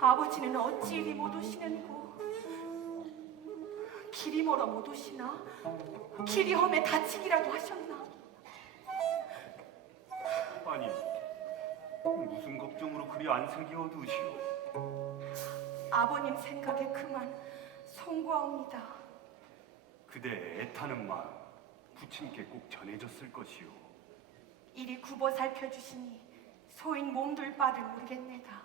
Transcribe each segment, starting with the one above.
아버지는 어찌 이리 못 오시는고? 길이 멀어 못 오시나? 길이 험에 다치기라도 하셨나? 아니 무슨 걱정으로 그리 안색이 어두우시오? 아버님 생각에 그만 송구하옵니다. 그대 애타는 마음 부친께 꼭 전해졌을 것이오. 이리 굽어 살펴주시니 소인 몸둘 바를 모르겠네다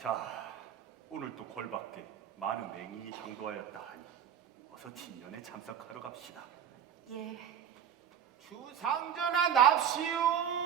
자 오늘 또 골밖에 많은 맹인이 향도하였다 하니 어서 진년에 참석하러 갑시다. 예 주상전하 납시오.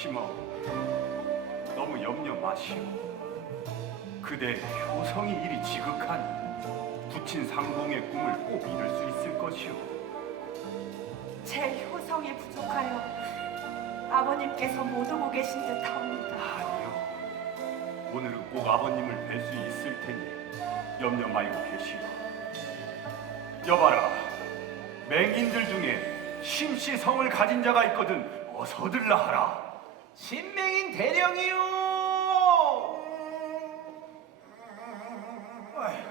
시마오 너무 염려 마시오. 그대 효성이 이리 지극하니 부친 상봉의 꿈을 꼭 이룰 수 있을 것이오. 제 효성이 부족하여 아버님께서 못 오고 계신 듯하옵니다. 아니요. 오늘은 꼭 아버님을 뵐 수 있을 테니 염려 말고 계시오. 여봐라. 맹인들 중에 심시성을 가진 자가 있거든 어서들라 하라 신명인 대령이요. 아이고,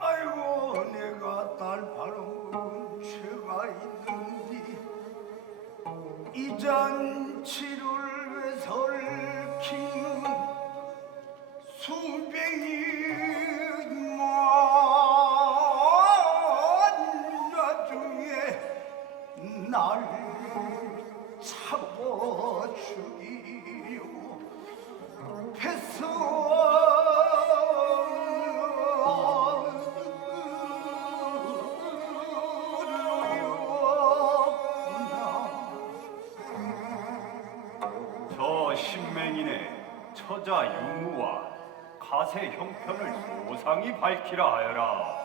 아이고, 내가 딸 바로 죄가 있는지 이 잔치를 설키는 수백이 만나 중에 날 잡아 죽이려 패서 저 신맹인의 처자 유무와 가세 형편을 소상히 밝히라 하여라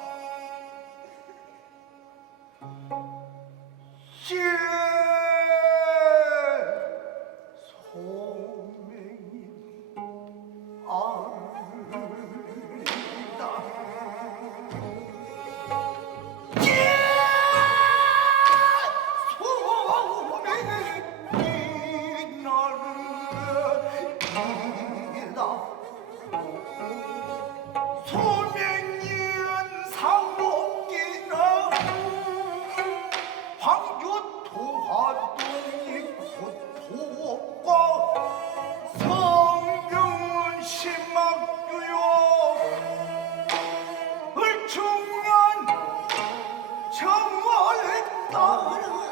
정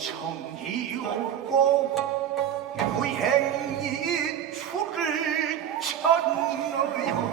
정이 없고 유행이 줄을 쳤너요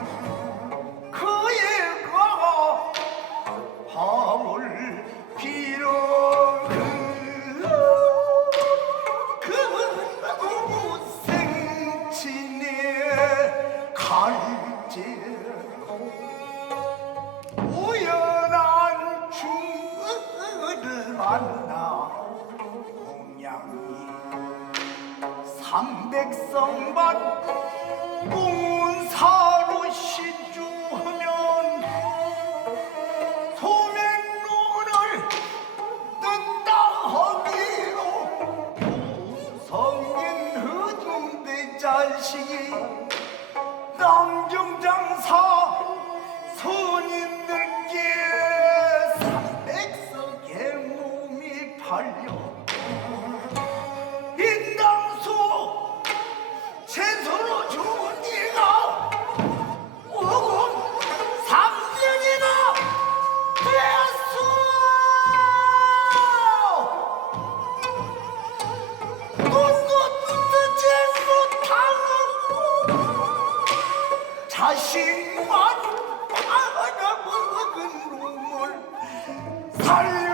Party!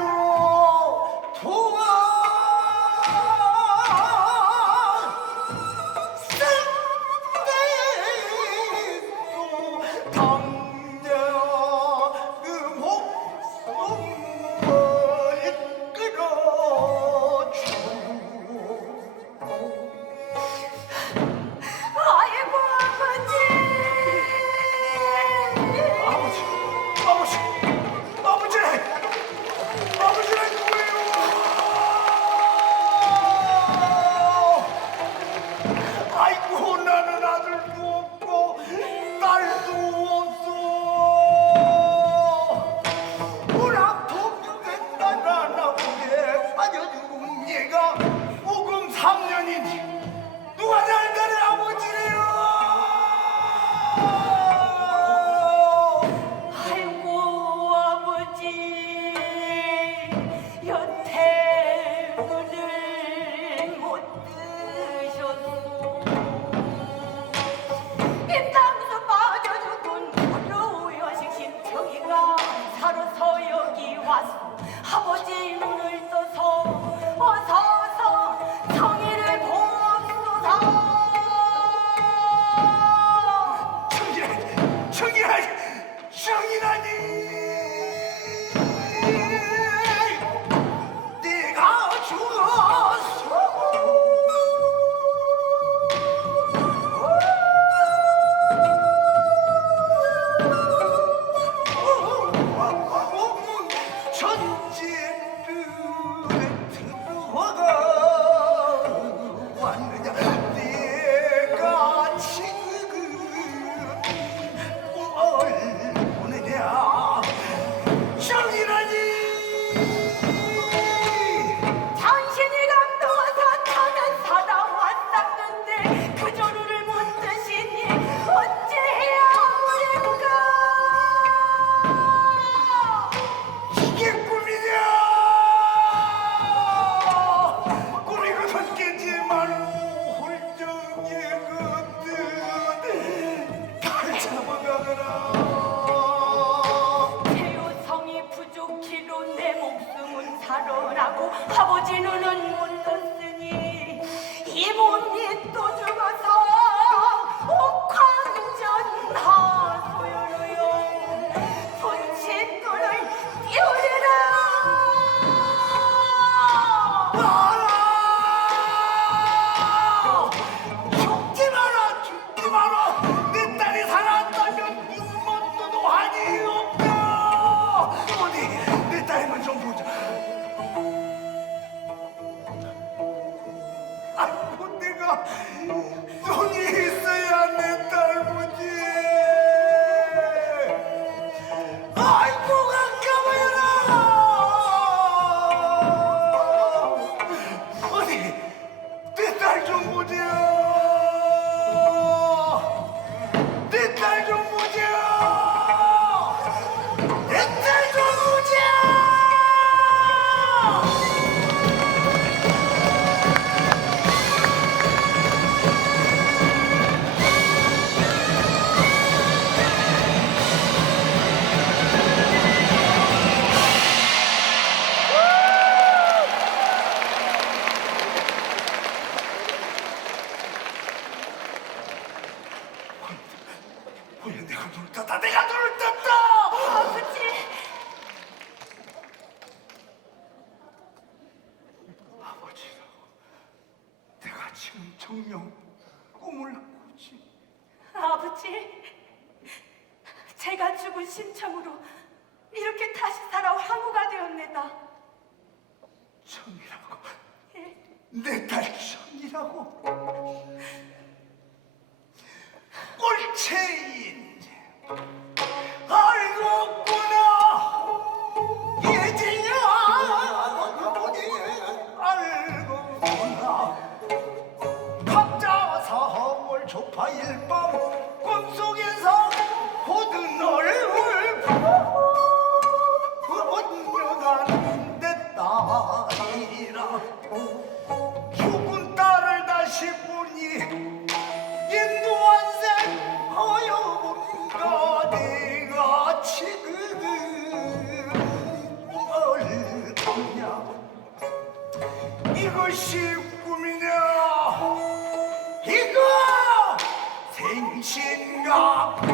생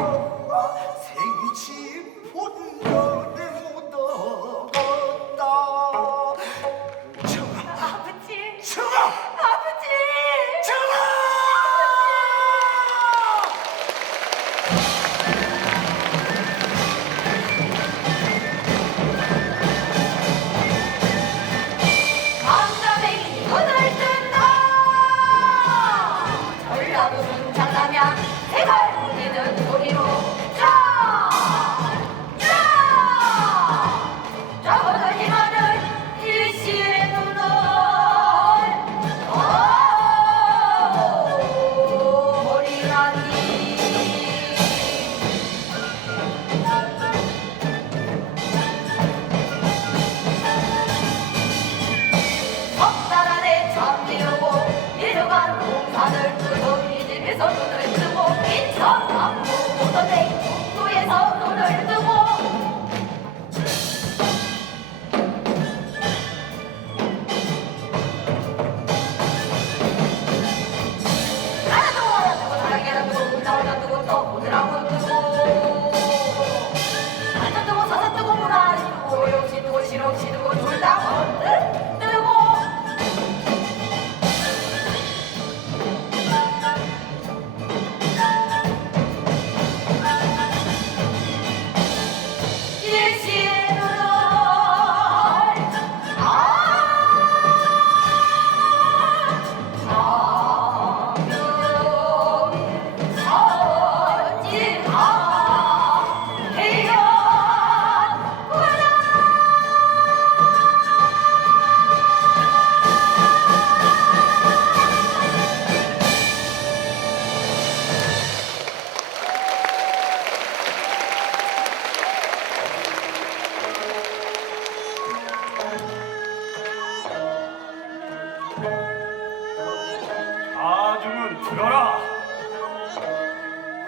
들어라.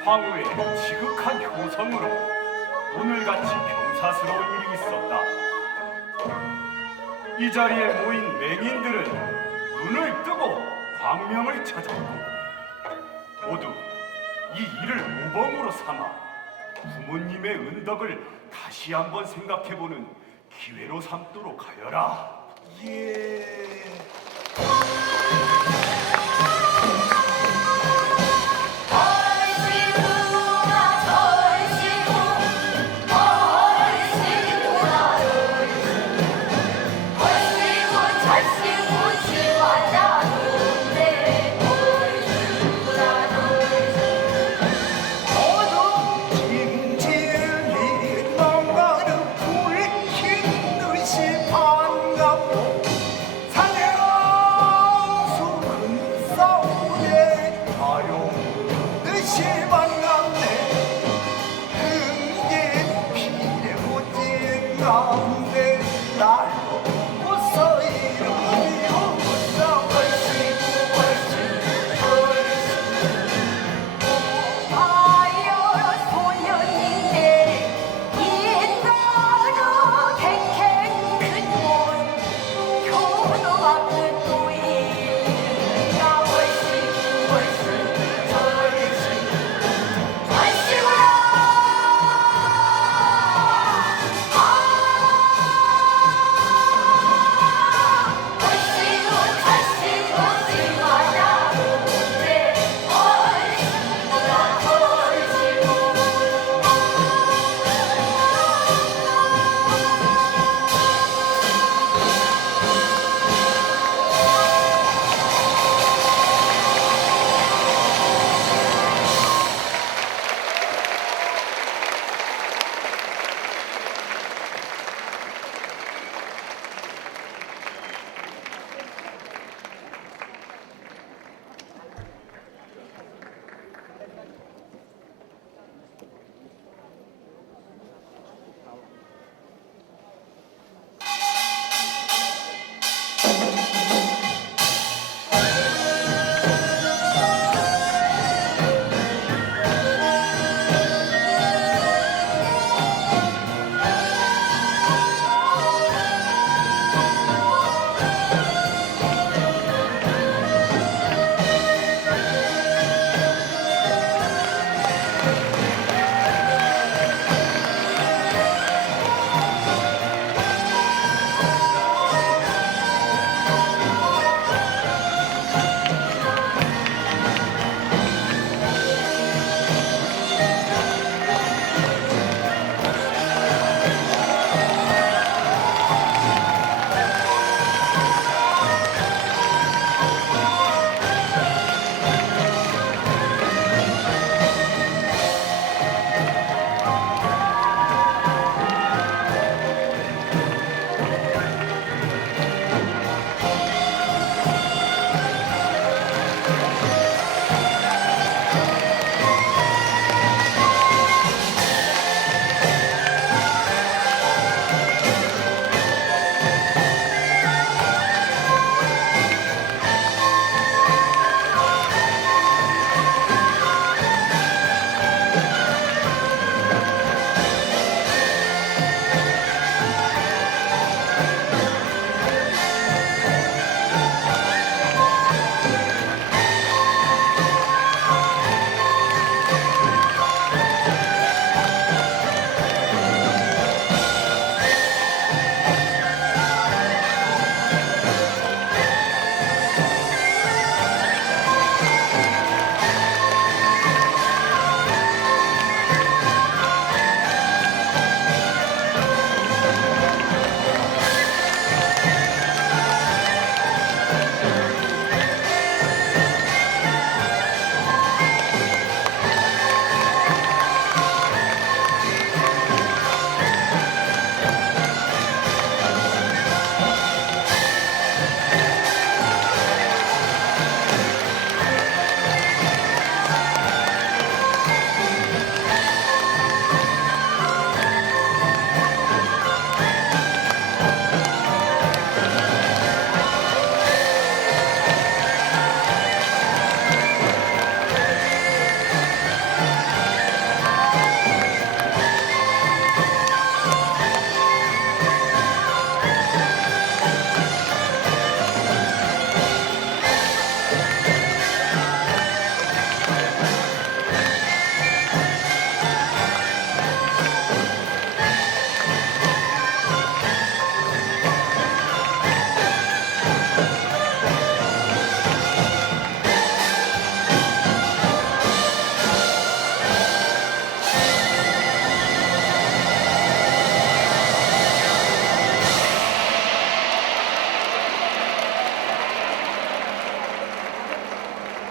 황후의 지극한 효성으로 오늘같이 병사스러운 일이 있었다. 이 자리에 모인 맹인들은 눈을 뜨고 광명을 찾았고 모두 이 일을 모범으로 삼아 부모님의 은덕을 다시 한번 생각해보는 기회로 삼도록 하여라. 예.